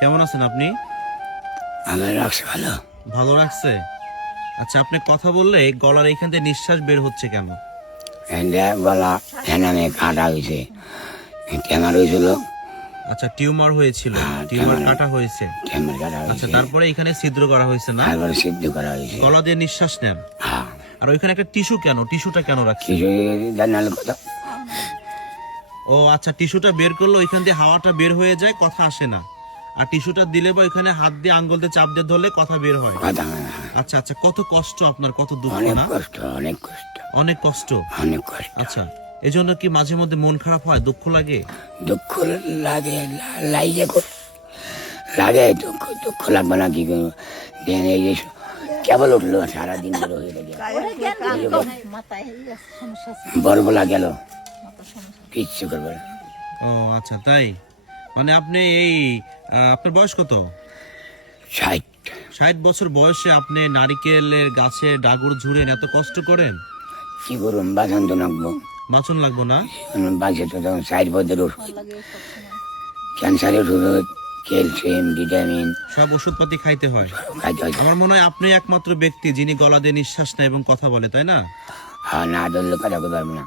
কেমন আছেন আপনি? আমার রাখছে ভালো। ভালো রাখছে? আচ্ছা আপনি কথা বললে গলার এখান থেকে নিঃশ্বাস বের হচ্ছে কেন? গলা এনামে কাটা হয়েছে। টেমার হয়েছিল। আচ্ছা টিউমার হয়েছিল। হ্যাঁ, টিউমার কাটা হয়েছে। টেমার কাটা আচ্ছা তারপরে এখানে ছিদ্র করা হয়েছে না? তারপরে সিদ্ধ করা হয়েছে। গলা দিয়ে নিঃশ্বাস নেন? হ্যাঁ। আর ওইখানে একটা টিস্যু কেন? টিস্যুটা কেন রাখছে ও আচ্ছা টিস্যুটা বের করলে ওইখান দিয়ে হাওয়াটা বের হয়ে যায় কথা আসে না। আর টিস্যুটা দিলে বা এখানে হাত দিয়ে আঙ্গুল দিয়ে চাপ দিয়ে ধরলে কথা বের হয়। হয়। আচ্ছা আচ্ছা কত কষ্ট আপনার কত দুঃখ অনেক না? কষ্ট অনেক কষ্ট। অনেক কষ্ট? অনেক কষ্ট। আচ্ছা এজন্য কি মাঝে মধ্যে মন খারাপ হয় দুঃখ লাগে? দুঃখ লাগে লা- লাইগে লাগে দুঃখ দুঃখ লাগবে না কি কেবল উঠল সারাদিন ধরে হয়ে গেল। বরবলা গেল। কিচ্ছু করবে ও আচ্ছা তাই? মানে আপনি এই আপনার বয়স কত? ষাট। ষাট বছর বয়সে আপনি নারিকেলের গাছে ডাগুর ঝুড়েন এত কষ্ট করেন? কি করুন বাসন তো নাকবো। বাঁচন লাগবো না? বাঁচে তো তখন ষাট বছর ওষুধ। ক্যান্সারের ওষুধ ক্যালসিয়াম ভিটামিন। সব ওষুধপাতি খাইতে হয়। হয়। আমার মনে হয় আপনি একমাত্র ব্যক্তি যিনি গলা দিয়ে নিঃশ্বাস নেয় এবং কথা বলে তাই না? আর না ধরলে কথা বলতে পারব না।